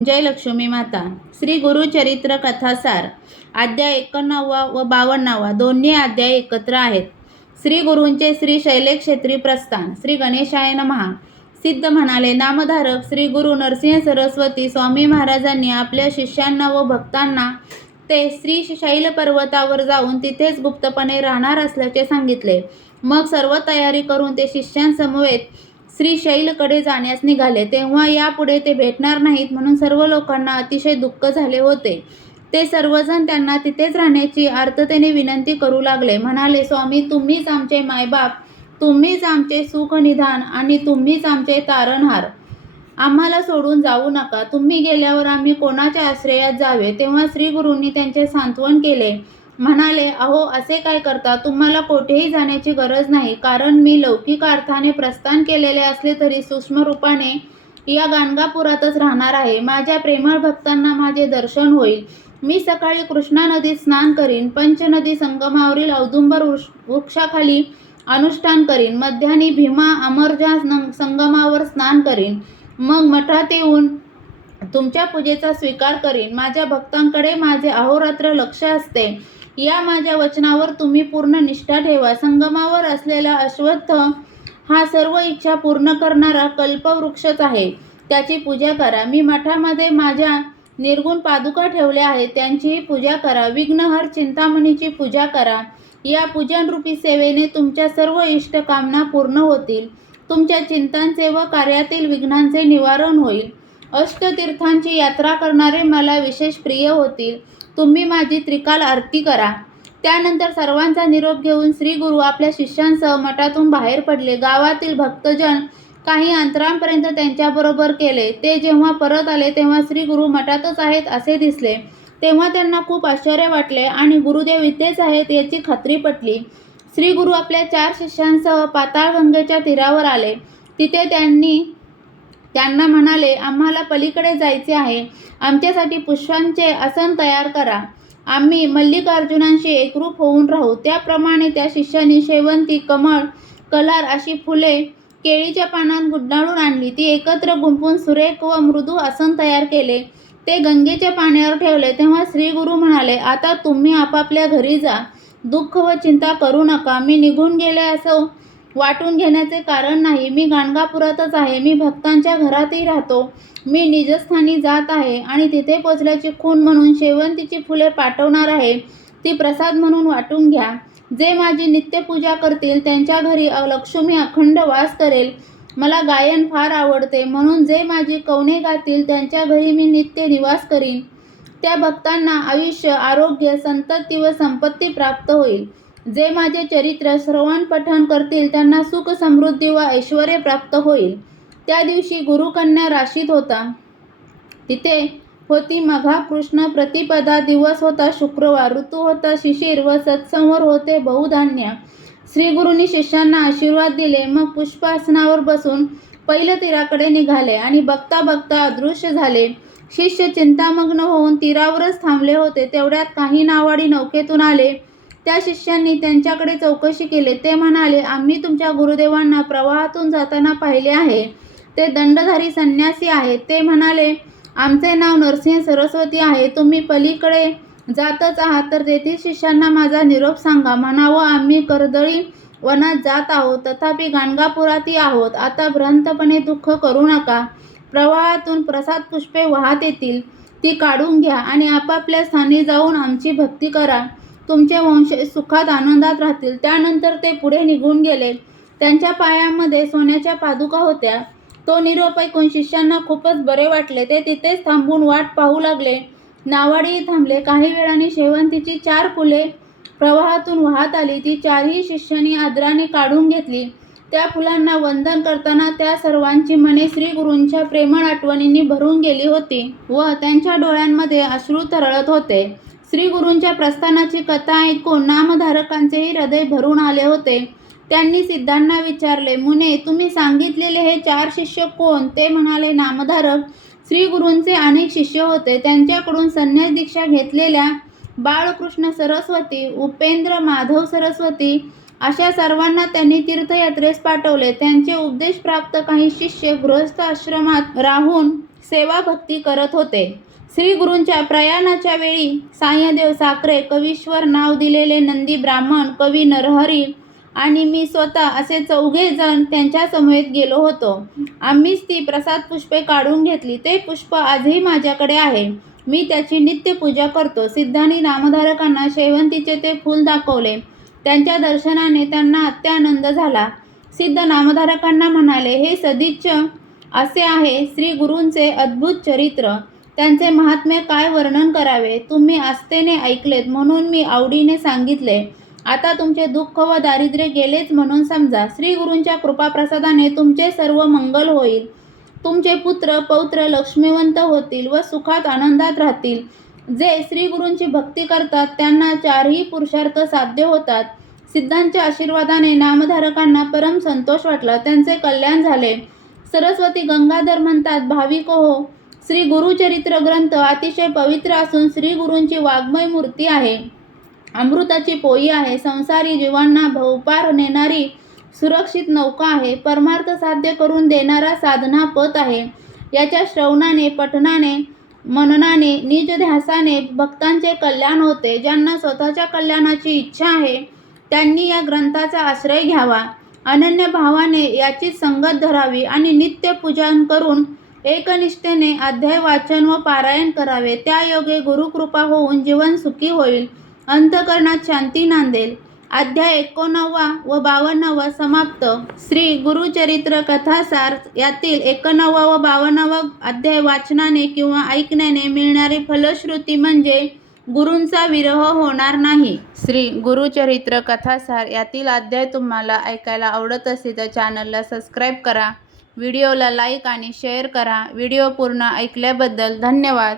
जय लक्ष्मी माता. श्री गुरुचरित्र कथासार अध्याय 91 व 52 दोन्ही अध्याय एकत्र आहेत. श्री गुरूंचे श्री शैलक्षेत्री प्रस्थान. श्री गणेशाय नमः. सिद्ध म्हणाले, नामधारक श्री गुरु नरसिंह सरस्वती स्वामी महाराजांनी आपल्या शिष्यांना व भक्तांना ते श्री शैल पर्वतावर जाऊन तिथेच गुप्तपणे राहणार असल्याचे सांगितले. मग सर्व तयारी करून ते शिष्यांसमवेत श्रीशैलकडे जाण्यास निघाले. तेव्हा यापुढे ते भेटणार नाहीत म्हणून सर्व लोकांना अतिशय दुःख झाले होते. ते सर्वजण त्यांना तिथेच राहण्याची आर्ततेने विनंती करू लागले. म्हणाले, स्वामी, तुम्हीच आमचे मायबाप, तुम्हीच आमचे सुखनिधान आणि तुम्हीच आमचे तारणहार. आम्हाला सोडून जाऊ नका. तुम्ही गेल्यावर आम्ही कोणाच्या आश्रयात जावे? तेव्हा श्रीगुरूंनी त्यांचे सांत्वन केले. म्हणाले, अहो, असे काय करता? तुम्हाला कोठेही जाण्याची गरज नाही. कारण मी लौकिक अर्थाने प्रस्थान केलेले असले तरी सूक्ष्म रूपाने या गाणगापुरातच राहणार आहे. माझ्या प्रेमळ भक्तांना माझे दर्शन होईल. मी सकाळी कृष्णा नदीत स्नान करीन, पंचनदी संगमावरील औदुंबर वृक्षाखाली अनुष्ठान करीन, मध्यानी भीमा अमरजा संगमावर स्नान करीन, मग मठात येऊन तुमच्या पूजेचा स्वीकार करीन. माझ्या भक्तांकडे माझे अहोरात्र लक्ष असते. या माझ्या वचनावर तुम्ही पूर्ण निष्ठा ठेवा. संगमावर असलेला अश्वत्थ हा सर्व इच्छा पूर्ण करणारा कल्पवृक्षच आहे. त्याची पूजा करा. मी मठामध्ये माझ्या निर्गुण पादुका ठेवल्या आहेत, त्यांचीही पूजा करा. विघ्नहर चिंतामणीची पूजा करा. या पूजनरूपी सेवेने तुमच्या सर्व इष्टकामना पूर्ण होतील. तुमच्या चिंतांचे व कार्यातील विघ्नांचे निवारण होईल. अष्टतीर्थांची यात्रा करणारे मला विशेष प्रिय होतील. तुम्ही माझी त्रिकाल आरती करा. त्यानंतर सर्वांचा निरोप घेऊन श्री गुरु आपल्या शिष्यांसह मठातून बाहेर पडले. गावातील भक्तजन काही अंतरापर्यंत त्यांच्याबरोबर गेले. ते जेव्हा परत आले तेव्हा श्री गुरु मठातच आहेत असे दिसले. तेव्हा त्यांना खूप आश्चर्य वाटले आणि गुरुदेव इथेच आहेत याची खात्री पटली. श्री गुरु आपल्या 4 शिष्यांसह पाताळगंगेच्या तीरावर आले. तिथे त्यांना म्हणाले, आम्हाला पलीकडे जायचे आहे. आमच्यासाठी पुष्पांचे आसन तयार करा. आम्ही मल्लिकार्जुनांशी एकरूप होऊन राहू. त्याप्रमाणे त्या शिष्यांनी शेवंती, कमळ, कलार अशी फुले केळीच्या पानात गुंडाळून आणली. ती एकत्र गुंफून सुरेख व मृदू आसन तयार केले. ते गंगेच्या पाण्यावर ठेवले. तेव्हा श्री गुरु म्हणाले, आता तुम्ही आपापल्या घरी जा. दुःख व चिंता करू नका. मी निघून गेले असं वाटून घेण्याचे कारण नाही. मी गाणगापुरातच आहे. मी भक्तांच्या घरातही राहतो. मी निजस्थानी जात आहे आणि तिथे पोचल्याची खूण म्हणून शेवंतीची फुले पाठवणार आहे. ती प्रसाद म्हणून वाटून घ्या. जे माझी नित्यपूजा करतील त्यांच्या घरी लक्ष्मी अखंड वास करेल. मला गायन फार आवडते म्हणून जे माझी कवने गातील त्यांच्या घरी मी नित्य निवास करीन. त्या भक्तांना आयुष्य, आरोग्य, संतती व संपत्ती प्राप्त होईल. जे माझे चरित्र श्रवण पठण करतील त्यांना सुख, समृद्धी व ऐश्वर्य प्राप्त होईल. त्या दिवशी गुरुकन्या राशीत होता. तिथे होती मघा कृष्ण प्रतिपदा. दिवस होता शुक्रवार. ऋतू होता शिशिर व सत्संवर होते बहुधान्य. श्री गुरूंनी शिष्यांना आशीर्वाद दिले. मग पुष्पासनावर बसून पहिल्या तीराकडे निघाले आणि बघता बघता अदृश्य झाले. शिष्य चिंतामग्न होऊन तीरावरच थांबले होते. तेवढ्यात काही नावाडी नौकेतून आले. त्या शिष्यांनी त्यांच्याकडे चौकशी केली. ते म्हणाले, आम्ही तुमच्या गुरुदेवांना प्रवाहातून जाताना पाहिले आहे. ते दंडधारी संन्यासी आहेत. ते म्हणाले, आमचे नाव नरसिंह सरस्वती आहे. तुम्ही पलीकडे जातच आहात तर तेथील शिष्यांना माझा निरोप सांगा. म्हणावं, आम्ही कर्दळी वनात जात आहोत, तथापि गाणगापुरातही आहोत. आता भ्रांतपणे दुःख करू नका. प्रवाहातून प्रसाद पुष्पे वाहत येतील, ती काढून घ्या आणि आपापल्या स्थानी जाऊन आमची भक्ती करा. तुमचे वंशज सुखात आनंदात राहतील. त्यानंतर ते पुढे निघून गेले. त्यांच्या पायामध्ये सोन्याच्या पादुका होत्या. तो निरोप ऐकून शिष्यांना खूपच बरे वाटले. ते तिथेच थांबून वाट पाहू लागले. नावाडीही थांबले. काही वेळाने शेवंतीची 4 फुले प्रवाहातून वाहत आली. ती 4ही शिष्यांनी आदराने काढून घेतली. त्या फुलांना वंदन करताना त्या सर्वांची मने श्री गुरूंच्या प्रेमळ आठवणींनी भरून गेली होती व त्यांच्या डोळ्यांमध्ये अश्रू तरळत होते. श्री गुरूंच्या प्रस्थानाची कथा ऐकून नामधारकांचेही हृदय भरून आले होते. त्यांनी सिद्धांना विचारले, मुने, तुम्ही सांगितलेले हे 4 शिष्य कोण? ते म्हणाले, नामधारक, श्री गुरूंचे अनेक शिष्य होते. त्यांच्याकडून संन्यास दीक्षा घेतलेल्या बाळकृष्ण सरस्वती, उपेंद्र, माधव सरस्वती अशा सर्वांना त्यांनी तीर्थयात्रेस पाठवले. त्यांचे उपदेश प्राप्त काही शिष्य गृहस्थ आश्रमात राहून सेवा भक्ती करत होते. श्री गुरूंच्या प्रयाणाच्या वेळी सायदेव साखरे, कवीश्वर नाव दिलेले नंदी ब्राह्मण, कवी नरहरी आणि मी स्वतः असे 4घे जण त्यांच्या समवेत गेलो होतो. आम्हीच ती प्रसाद पुष्पे काढून घेतली. ते पुष्प आजही माझ्याकडे आहे. मी त्याची नित्य पूजा करतो. सिद्धांनी नामधारकांना शेवंतीचे ते फूल दाखवले. त्यांच्या दर्शनाने त्यांना अत्यानंद झाला. सिद्ध नामधारकांना म्हणाले, हे सदिच्च असे आहे श्री गुरूंचे अद्भुत चरित्र. त्यांचे महात्म्य काय वर्णन करावे. तुम्ही आस्थेने ऐकलेत म्हणून मी आवडीने सांगितले. आता तुमचे दुःख व दारिद्र्य गेलेच म्हणून समजा. श्री गुरूंच्या कृपाप्रसादाने तुमचे सर्व मंगल होईल. तुमचे पुत्र पौत्र लक्ष्मीवंत होतील व सुखात आनंदात राहतील. जे श्री गुरूंची भक्ती करतात त्यांना 4ही पुरुषार्थ साध्य होतात. सिद्धांच्या आशीर्वादाने नामधारकांना परम संतोष वाटला. त्यांचे कल्याण झाले. सरस्वती गंगाधर म्हणतात, भाविक हो, श्री गुरुचरित्र ग्रंथ अतिशय पवित्र असून श्री गुरूंची वाङ्मय मूर्ती आहे. अमृताची पोई आहे. संसारी जीवांना भवपार नेणारी सुरक्षित नौका आहे. परमार्थ साध्य करून देणारा साधना पथ आहे. याच्या श्रवणाने, पठणाने, मननाने, निजध्यासाने भक्तांचे कल्याण होते. ज्यांना स्वतःच्या कल्याणाची इच्छा आहे त्यांनी या ग्रंथाचा आश्रय घ्यावा. अनन्य भावाने याची संगत धरावी आणि नित्य पूजन करून एकनिष्ठेने अध्याय वाचन व पारायण करावे. त्या योगे गुरुकृपा होऊन जीवन सुखी होईल. अंतःकरणात शांती नांदेल. अध्याय 91 व 52 समाप्त. श्री गुरुचरित्र कथासार यातील 91 व 52 अध्याय वाचनाने किंवा ऐकण्याने मिळणारी फलश्रुती म्हणजे गुरूंचा विरह होणार नाही. श्री गुरुचरित्र कथासार यातील अध्याय तुम्हाला ऐकायला आवडत असेल तर चॅनलला सबस्क्राईब करा. व्हिडिओला लाईक आणि शेअर करा. व्हिडिओ पूर्ण ऐकल्याबद्दल धन्यवाद.